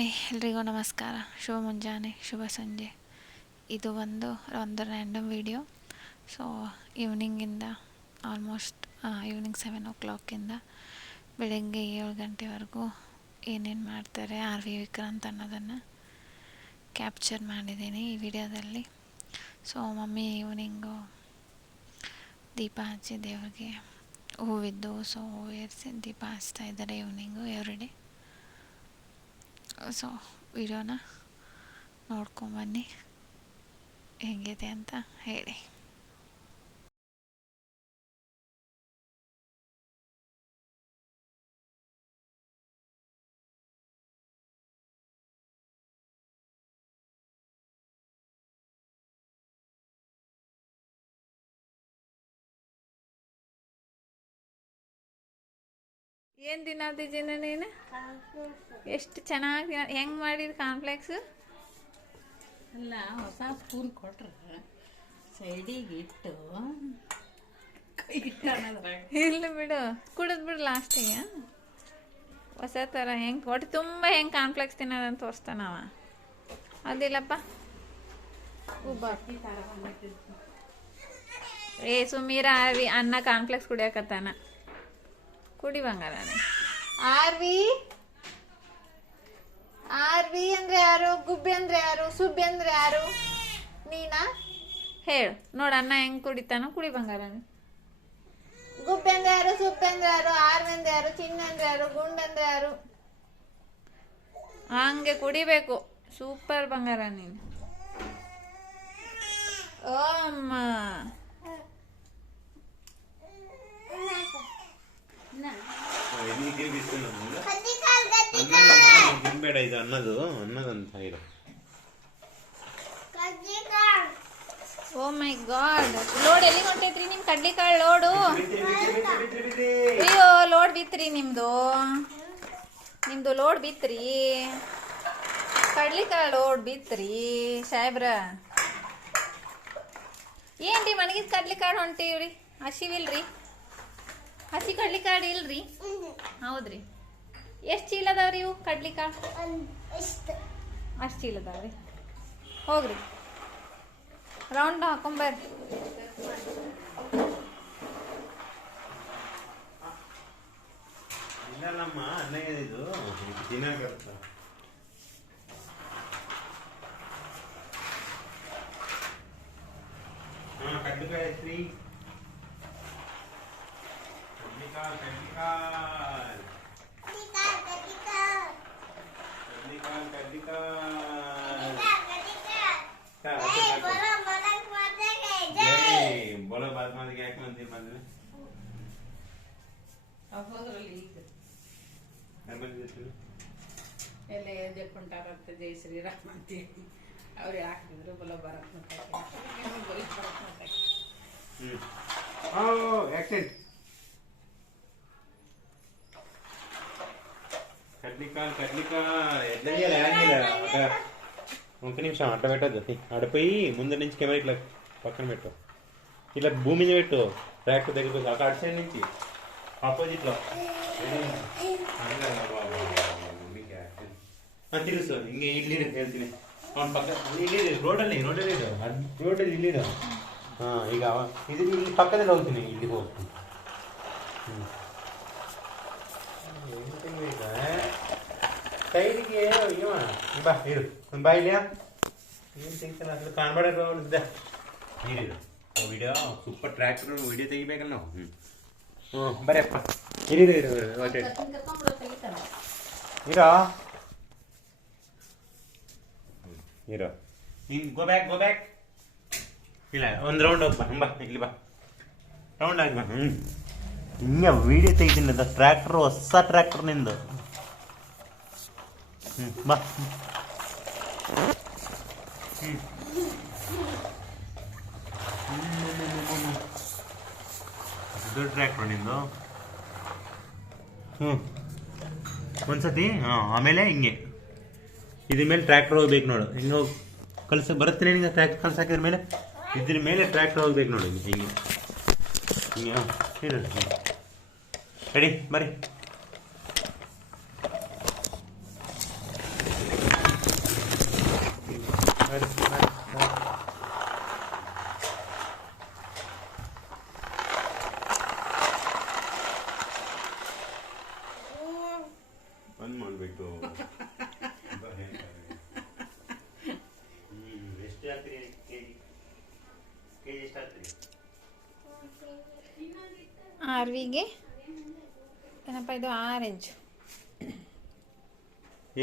Hi ಎಲ್ರಿಗೂ ನಮಸ್ಕಾರ. ಶುಭ ಮುಂಜಾನೆ, ಶುಭ ಸಂಜೆ. ಇದು ಒಂದು ರ್ಯಾಂಡಮ್ ವಿಡಿಯೋ. ಸೊ ಈವ್ನಿಂಗಿಂದ ಆಲ್ಮೋಸ್ಟ್ ಈವ್ನಿಂಗ್ 7 o'clock ಬೆಳಗ್ಗೆ 7 ಗಂಟೆವರೆಗೂ ಏನೇನು ಮಾಡ್ತಾರೆ ಆರ್ ವಿ ವಿಕ್ರಾಂತ್ ಅನ್ನೋದನ್ನು ಕ್ಯಾಪ್ಚರ್ ಮಾಡಿದ್ದೀನಿ ಈ ವಿಡಿಯೋದಲ್ಲಿ. ಸೊ ಮಮ್ಮಿ ಈವ್ನಿಂಗು ದೀಪ ಹಚ್ಚಿ ದೇವ್ರಿಗೆ ಹೂವಿದ್ದು, ಸೊ ಹೂವು ಏರಿಸಿ ದೀಪ ಹಚ್ತಾ ಇದ್ದಾರೆ ಈವ್ನಿಂಗು ಎವ್ರಿಡೇ. ಸೊ ವಿಡಿಯೋನ ನೋಡ್ಕೊಂಬನ್ನಿ, ಹೇಗಿದೆ ಅಂತ ಹೇಳಿ. ಏನು ತಿನ್ನತ್ತಿದ್ದೀನ ನೀನು? ಎಷ್ಟು ಚೆನ್ನಾಗಿ ಹೆಂಗೆ ಮಾಡಿದ ಕಾನ್ಫ್ಲೆಕ್ಸ್ ಅಲ್ಲ, ಹೊಸ ಸ್ಪೂನ್ ಕೊಟ್ರೆ ಸೈಡಿಗೆ ಇಟ್ಟು ಇಲ್ಲ ಬಿಡು, ಕುಡಿದ್ ಬಿಡು ಲಾಸ್ಟಿಗೆ. ಹೊಸ ಥರ ಹೆಂಗೆ ಹೊಟ್ಟೆ ತುಂಬ ಹೆಂಗೆ ಕಾನ್ಫ್ಲೆಕ್ಸ್ ತಿನ್ನೋದಂತ ತೋರಿಸ್ತಾನವ. ಅದಿಲ್ಲಪ್ಪ ಸುಮೀರ ಆರ್ವಿ ಅನ್ನ ಕಾನ್ಫ್ಲೆಕ್ಸ್ ಕುಡಿಯಕತ್ತಾನ. ಕುಡಿ ಬಂಗಾರ. ಆರ್ವಿ ಅಂದ್ರೆ ಯಾರು? ಗುಬ್ಬಿ ಅಂದ್ರೆ ಯಾರು? ಸುಬ್ಬಿ ಅಂದ್ರೆ ಯಾರು? ನೀನಾ? ಹೇಳು ನೋಡ, ಅನ್ನ ಹೆಂಗ್ ಕುಡಿತಾನೋ ಕುಡಿ ಬಂಗಾರ. ಗುಬ್ಬಿ ಅಂದ್ರೆ ಯಾರು? ಸುಬ್ಬಿ ಅಂದ್ರೆ ಯಾರು? ಆರ್ವಿ ಅಂದ್ರೆ ಯಾರು? ಚಿನ್ನ ಅಂದ್ರೆ ಯಾರು? ಗುಂಡ್ ಅಂದ್ರೆ ಯಾರು? ಹಂಗೆ ಕುಡಿಬೇಕು. ಸೂಪರ್ ಬಂಗಾರ ನೀನು. ಓಮ್ಮ ಬೇಡ, ಇದು ಅನ್ನದಂತ ಇರೋ. ಓ ಮೈ ಗಾಡ್, ಲೋಡ್ ಎಲ್ಲಿ ಹೊಂಟೈತ್ರಿ ನಿಮ್ ಕಡ್ಲಿಕಾಳು ಲೋಡು? ಅಯ್ಯೋ, ಲೋಡ್ ಬಿತ್ರಿ ನಿಮ್ದು ಲೋಡ್ ಬಿತ್ರಿ, ಕಡ್ಲಿಕಾಳು ಲೋಡ್ ಬಿತ್ರಿ ಸಾಹೇಬ್ರ. ಏನ್ರಿ ಮಣಗಿದ ಕಡ್ಲಿಕಾಳು ಹೊಂಟಿವ್ರಿ? ಹಸಿವಿಲ್ರಿ? ಹಸಿ ಕಡ್ಲಿಕಾಳು ಇಲ್ರಿ? ಹೌದ್ರಿ. ಎಷ್ಟು ಚೀಲ ಅದಾವ್ರಿ ಇವು ಕಡ್ಲಿಕಾಳು? ಅಷ್ಟು ಚೀಲ ಅದಾವ್ರಿ. ಹೋಗ್ರಿ ರೌಂಡ್ ಹಾಕೊಂಬರ್ರಿ. ಇಲ್ಲಮ್ಮ, ಅನ್ನಗೆ ಇದು ತಿನ್ನಕತ್ತ. ಕಡ್ಲಿಕಾಯಿ ಐತ್ರಿ. बोलो बात मार के मंदिर मंदिर अब ಹೋದ್ರಲ್ಲಿ ಈಗ ಎಲ್ಲ ಎದ್ಕೊಂಡಾಗತ್ತೆ. ಜೈ ಶ್ರೀರಾಮ್ ಅಂತೇಳಿ ಅವ್ರು ಹಾಕಿದ್ರು ಬಲ ಬರತ್ ಆಕ್ಸಿಡೆಂಟ್. ఒక నిమిషం అట్ట పెట్టద్దు. అడిపోయి ముందు నుంచి కెమెరా ఇట్లా పక్కన పెట్టు, ఇట్లా భూమి మీద పెట్టు. ట్రాక్టర్ దగ్గరికి అక్కడ అటు సైడ్ నుంచి ఆపోజిట్లో ತಿರುಸು. ಹಿಂಗೆ ಇಲ್ಲಿ ಹೇಳ್ತೀನಿ. ಅವ್ನ ಪಕ್ಕ ಇಲ್ಲಿ ರೋಡಲ್ಲಿ ಇಲ್ಲಿರೋ. ಹಾಂ, ಈಗ ಇದು ಇಲ್ಲಿ ಪಕ್ಕದಲ್ಲಿ ಹೋಗ್ತೀನಿ, ಇಲ್ಲಿಗೆ ಹೋಗ್ತೀನಿ. ಈಗ ಸೈಡಿಗೆ ಇವ ಬಾ, ಇರು ಬಾ. ಇಲ್ಲಿಯಾ ಏನು ಸಿಗ್ತಾನೆ ಅದ್ರ ಕಾಣಬೇಡ. ನೀರಿರು ವಿಡಿಯೋ ಸೂಪರ್ ಟ್ರ್ಯಾಕ್ಟರ್ ವಿಡಿಯೋ ತೆಗಿಬೇಕಲ್ಲ ನಾವು. ಬರಪ್ಪ, ಇರೋ ಹಿಂಗೆ ಗೋ ಬ್ಯಾಕ್. ಇಲ್ಲ, ಒಂದು ರೌಂಡ್ ಹೋಗ್ಬಾ. ಬಾ ಇಲ್ಲಿ, ಬಾ ರೌಂಡ್ ಆಗಿ ಬಾ. ಹಿಂಗೆ ವಿಡಿಯೋ ತೆಗಿತೀನಿ. ಅದು ಟ್ರ್ಯಾಕ್ಟರ್, ಹೊಸ ಟ್ರ್ಯಾಕ್ಟರ್ ನಿಂದು. ಬಾ. ದೊಡ್ಡ ಟ್ರ್ಯಾಕ್ಟರ್ ನಿಂದು. ಒಂದ್ಸತಿ ಆಮೇಲೆ ಹಿಂಗೆ ಇದ್ರ ಮೇಲೆ ಟ್ರ್ಯಾಕ್ಟರ್ ಹೋಗ್ಬೇಕು ನೋಡು. ಹಿಂಗೆ ಹೋಗಿ ಬರುತ್ತೆ ನಿನಗೆ ಟ್ರ್ಯಾಕ್ಟರ್ ಕಲ್ಸಾಕಿದ್ರ ಮೇಲೆ. ಇದ್ರ ಮೇಲೆ ಟ್ರ್ಯಾಕ್ಟರ್ ಹೋಗ್ಬೇಕು ನೋಡು. ಹಿಂಗೆ ರೆಡಿ ಬರ್ರಿ. ಆರ್ವಿಗೆ ಏನಪ್ಪ ಇದು ಆರೆಂಜ್.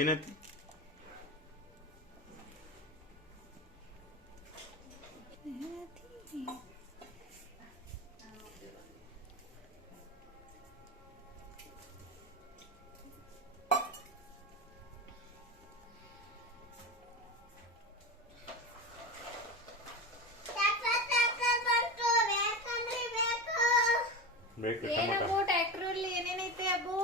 ಏನತಿ ಬೇಕು ಏನಪ್ಪು ಟ್ರ್ಯಾಕ್ಟ್ರಲ್ಲಿ ಏನೇನೈತೆ ಅಬ್ಬು?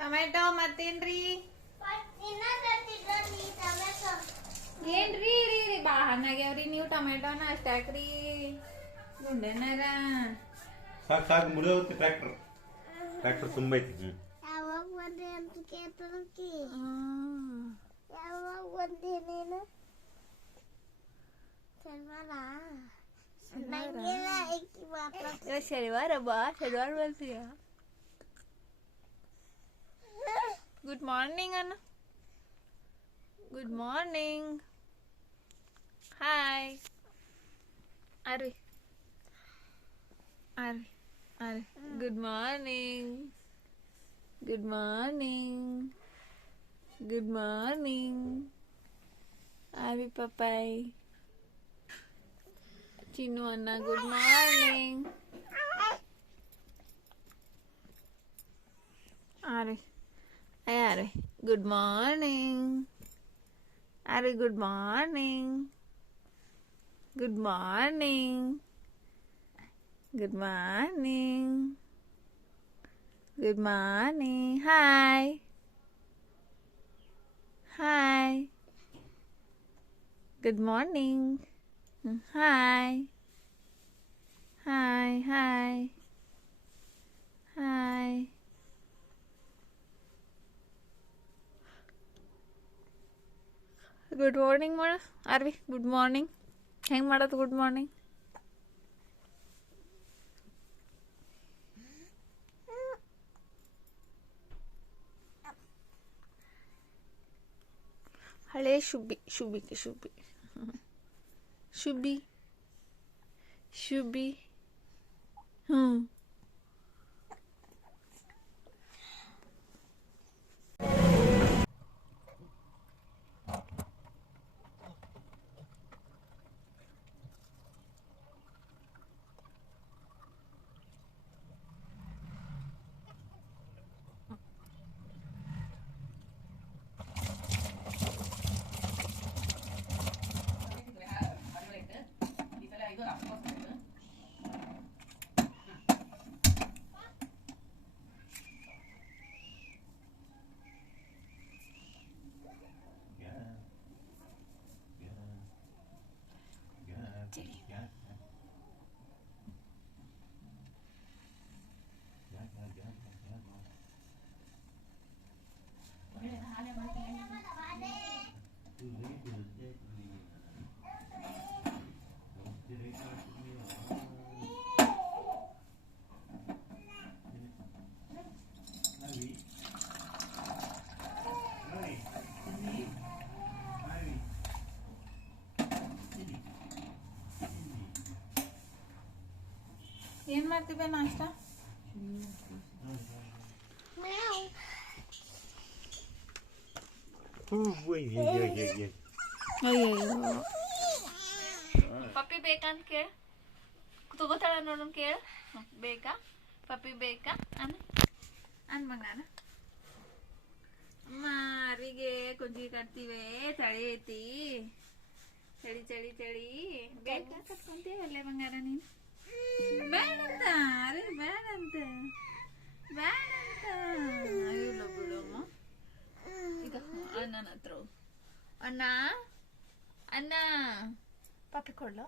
ಟೊಮೆಟೊ ಮತ್ತೇನ್ರಿ? ಏನ್ರಿ ರೀ ಭಾಳ ಹಣ್ಣಾಗ್ಯಾವ್ರಿ. ನೀವು ಟೊಮೆಟೊನ ಅಷ್ಟ ಹಾಕ್ರಿ ಗುಂಡೆನಾರ. ಸಾಕು ಸಾಕು ಮುರಿದೋಗುತ್ತೆ. ಟ್ರ್ಯಾಕ್ಟರ್ ತುಂಬ ಐತಿ. ಯಾವಾಗ ಬಂದೆ ಅಂತ ಕೇಳ್ತಾನಕಿ. ಯಾವಾಗ ಬಂದೆ ನೀನು? ಶನಿವಾರ ಬಾ, ಶನಿವಾರ ಬರ್ತೀಯ. ಗುಡ್ ಮಾರ್ನಿಂಗ್ ಅಣ್ಣ. Good morning. ಹಾಯ್ ಅರ್ವಿ ಅರ್ವಿ ಅರ್ವಿ. Good morning. Good morning. Good morning ಅರ್ವಿ ಪಪ್ಪಾಯ್. ಚಿನ್ನು ಅಣ್ಣ ಗುಡ್ ಮಾರ್ನಿಂಗ್. ಅರೆ ಅರೆ ಗುಡ್ ಮಾರ್ನಿಂಗ್. ಅರೆ good morning. Good morning. Good morning. Good morning. Hi hi. Good morning. Hi. Hi, hi. Hi. Good morning, Mara. Arvi, good morning. Hang ಮಾಡದು good morning. ಹಳೆ ಶುಬ್ಬಿ ಶುಬ್ಬಿಗೆ ಶುಬ್ಬಿ ಶುಬ್ಬಿ ಶುಬ್ಬಿ. ಏನ್ ಮಾಡ್ತೀವಿ ನಾಷ್ಟ? ಪಪ್ಪಿ ಬೇಕಂತ ಕೇಳ, ತಗೋತಾಳ ನೋಡೋಣ ಕೇಳ. ಬೇಕಾ ಪಪ್ಪಿ ಬೇಕಾ ಅನ್ ಮಗನ. ಮಾರಿಗೆ ಕುಂಜಿ ಕಟ್ತೀವಿ, ಚಳಿ ಐತಿ, ಚಳಿ ಚಳಿ ಚಳಿ. ಬೇಕಾ ಕಟ್ಕೊಂತೀವಿ ಅಲ್ಲೇ ಬಂಗಾರ ನೀನು? ಬೇಡಂತ ಅರೆ ಬೇಡಂತ ಬೇಡಂತ. ಇಲ್ಲ ಬಿಡಮ್ಮ. ಈಗ ಅಣ್ಣನ ಹತ್ರ ಅಣ್ಣ ಅಣ್ಣ ಪಪ್ಪಿ ಕೊಡ್ಲು.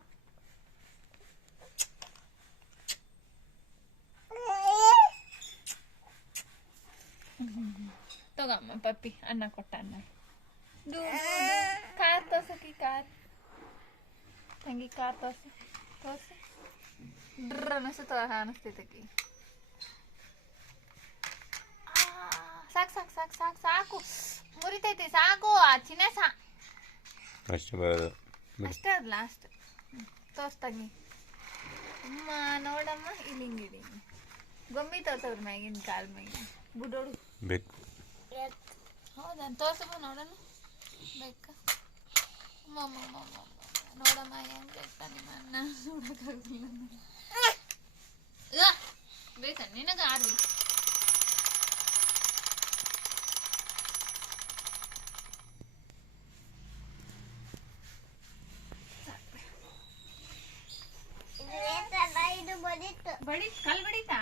ತಗಮ್ಮ ಪಪ್ಪಿ ಅಣ್ಣ ಕೊಟ್ಟ. ಅಣ್ಣ ಕಾರ್ ತೋರ್ಸಕಿ, ಕಾರ್ ತಂಗಿ ಕಾರ್ ತೋರ್ಸಿ ತೋರ್ಸಿ. ಡ್ರ ಅನಿಸ್ತದ ಅನಿಸ್ತೈತಕಿ. ಸಾಕು ಸಾಕು ಸಾಕು ಸಾಕು ಸಾಕು ಮುರಿತೈತಿ. ಸಾಕು ಚಿನ್ನ ಅಷ್ಟು ಬರೋದು ಅಷ್ಟೇ ಅದು ಲಾಸ್ಟ್ ತೋರಿಸ್ತಾಗಿ ಅಮ್ಮ ನೋಡಮ್ಮ ಇಲ್ಲಿ ಹಿಂಗಿಡಿ ಗೊಂಬಿ ತೋರ್ಸವ್ರ ಮ್ಯಾಗಿನ ಕಾಲ್ ಮ್ಯಾಗಿನ ಬುಡೋಡು ಬೇಕು. ಹೌದಾ ತೋರ್ಸಮ್ಮ ನೋಡೋಣ ಬೇಕಾ ನೋಡಮ್ಮ ಹೆಂಗ್ ಬೇಕಾ ನಿಮ್ಮ ಅಣ್ಣ ನೋಡೋಕ್ಕಾಗಲಿಲ್ಲ ಬೇಕಾ ನಿನಗೆ ಆರ್ವಿ ಇದು ಬಡಿತು ಬಡಿ ಕಲ್ ಬಡಿತಾ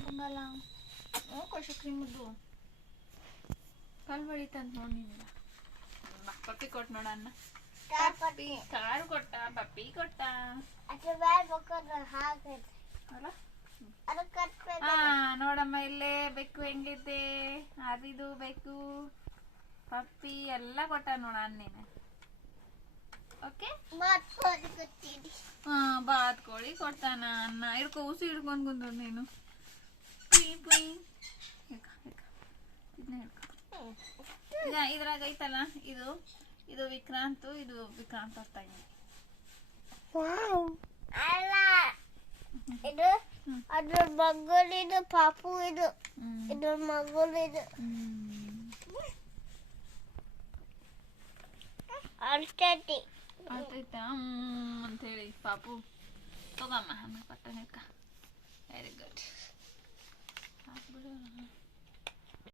ಬಂಗಲ್ಲ ಕೋಶ ಕ್ರೀಮದ್ದು ಕಲ್ ಬಡಿತಂತ ನೋಡಿಲ್ಲ ಪಪ್ಪಿ ಕೊಟ್ಟು ನೋಡಣ್ಣ ಪಪ್ಪಿ ಕಾರು ಕೊಟ್ಟ ಪಪ್ಪಿ ಕೊಟ್ಟ ಅದು ಬ್ಯಾಗ್ ಹೋಗೋದು ಹಾಗೆ ಅಲ್ಲ ಅದು ಕಟ್ಬೇಕು ಹಾ ನೋಡಮ್ಮ ಇಲ್ಲೇ ಬೆಕ್ಕು ಹೆಂಗೈತೆ ಅದಿದು ಬೆಕ್ಕು ಪಪ್ಪಿ ಎಲ್ಲ ಕೊಟ್ಟ ನೋಡ ನೀನು ಓಕೆ ಮಾಡ್ಕೊಂಡು ಕೊಡ್ತೀನಿ ಹಾ ಬಾತ್ ಕೋಳಿ ಕೊಡ್ತಾನ ಅನ್ನ ಹಿಡ್ಕೊ ಉಸಿ ಹಿಡ್ಕೊಂಡು ಕುಂದ್ರು ನೀನು ಪುಯ್ ಪುಯ್ ಇದನ್ನ ಹಿಡ್ಕೊ ಇದ್ರಾಗ ಐತಲ್ಲ ಇದು ಇದು ವಿಕ್ರಾಂತ್ ಇದು ವಿಕ್ರಾಂತ್ ಹೊತ್ತಾಗಿ ಅಲ್ಲ ಇದು ಅದ್ರ ಮಗಳಿದು ಪಾಪು ಇದು ಇದ್ರ ಮಗಳಿದು ಅಷ್ಟೇ ಆಯ್ತಾ ಅಂತೇಳಿ ಪಾಪು ತಗೊಮ್ಮ ಅಮ್ಮ ಕೊಟ್ಟ ವೆರಿ ಗುಡ್ ಹಾಕ್ಬಿಡು